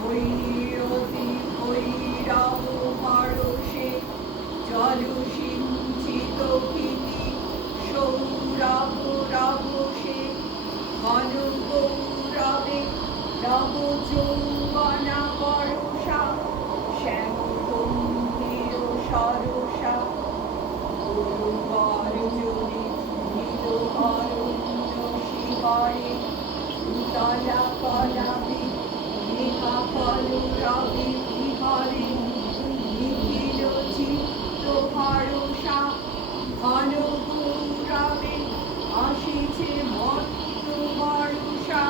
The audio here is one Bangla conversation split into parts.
ভৈরতি ভৈরব পরশে জলসিঞ্চিত ভীতি সৌরভ রভসে গণগৌরবে নব যৌবনা বরষা শ্যামগম্ভীর সরসা গর্জনে নীলহরণ্য শিবরে উতলা কলাবে মেঘা কলরবে বিহরে নিখিল চিত্ত ভরসা ঘন গৌরবে আসিছে মত্ত বর্ষা।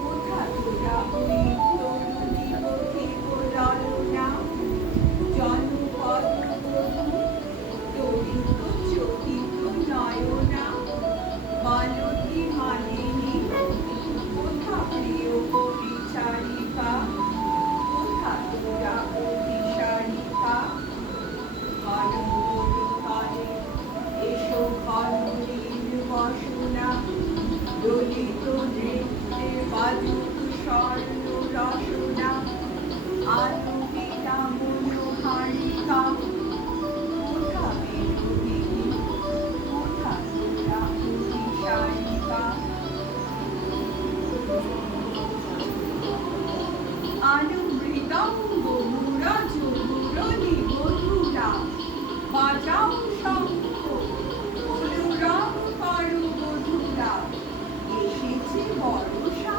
কোথা তোরা ওই তরুণী পথিক লালনা জনপদ বধূ তরিত চকিত নয়না মালতী মালিনী কোথা প্রিয় পরিচারিকা কোথা তোরা অভিসারিকা ঘনঘোরতলে এসো ঘনলীন বসনা ললিত নৃত্যে বাজুক স্বর্ণ রসনা আলোকিতা মনোহারিকা কোথা বিনোদিনী কোথা তোরা অভিসারিকা। আলো মৃদঙ্গ মুরাজ মুরলী মধুরা বাজাও শঙ্খ অনুরাগ করো মধুরা এসেছে বর্ষা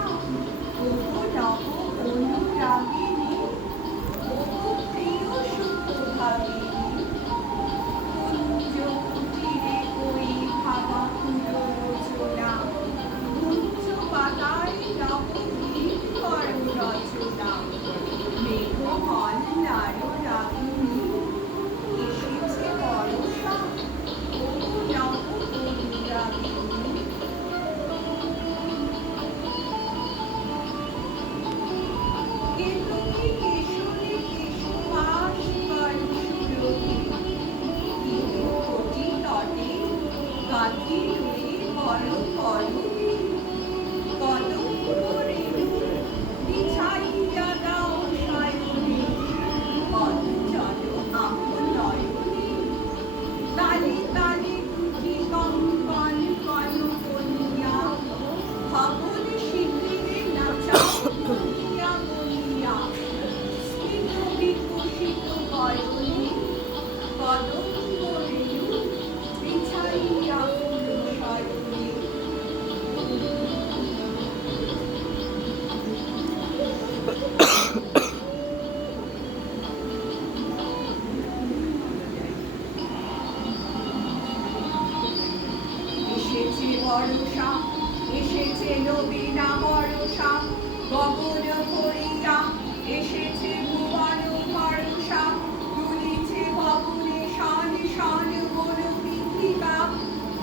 ওগো নব অনুরাগিনী ওগো প্রিয় সুখভাগিনী কুঞ্জ কুটিরে ওই ভাবা পুরো রচনা কুঞ্জ পাতায় নব গীত করো রচনা মেঘমল নাররাগিনী এসেছে বর্ষা ওগো নব অনুরাগিনী। কেতকী কেশরী কেশবাস করো সুরভি কোটি তটে গাঁথি লয়ে বড় করবি কদম্ব রেণু বিছাইয়া দাও সায়নে অঞ্চল আপন নয়নে তালে তালে দুটি কঙ্কন কনকনিয়া ভবন শিখিরে নাচাও বনিয়া বনিয়া স্মিত বিকশিত বয়নে কদম্ব রেণু বিছাইয়া ফুল শয়নে। এসেছে বর্ষা এসেছে নবীনা বর্ষা গগন ভরিয়া এসেছে ভুবন ভরসা তুলিছে ভবনে শান শান বনপীঠিকা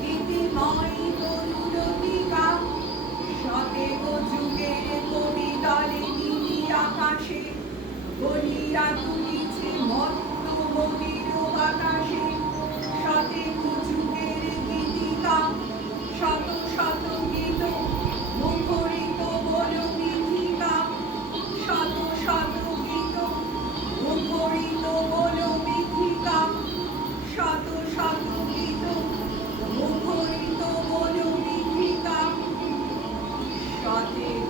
গীতিময় তরুলতিকা শতেক যুগের কবি দলে নীলি আকাশে বলিয়া তুলিছে মত্ত মদির বাতাসে শতেক যুগের গীতিকা শত শত গীত মুখরিত বনপীঠিকা শত শত গীত মুখরিত বনপীঠিকা শত শত গীত মুখরিত বনপীঠিকা শতেক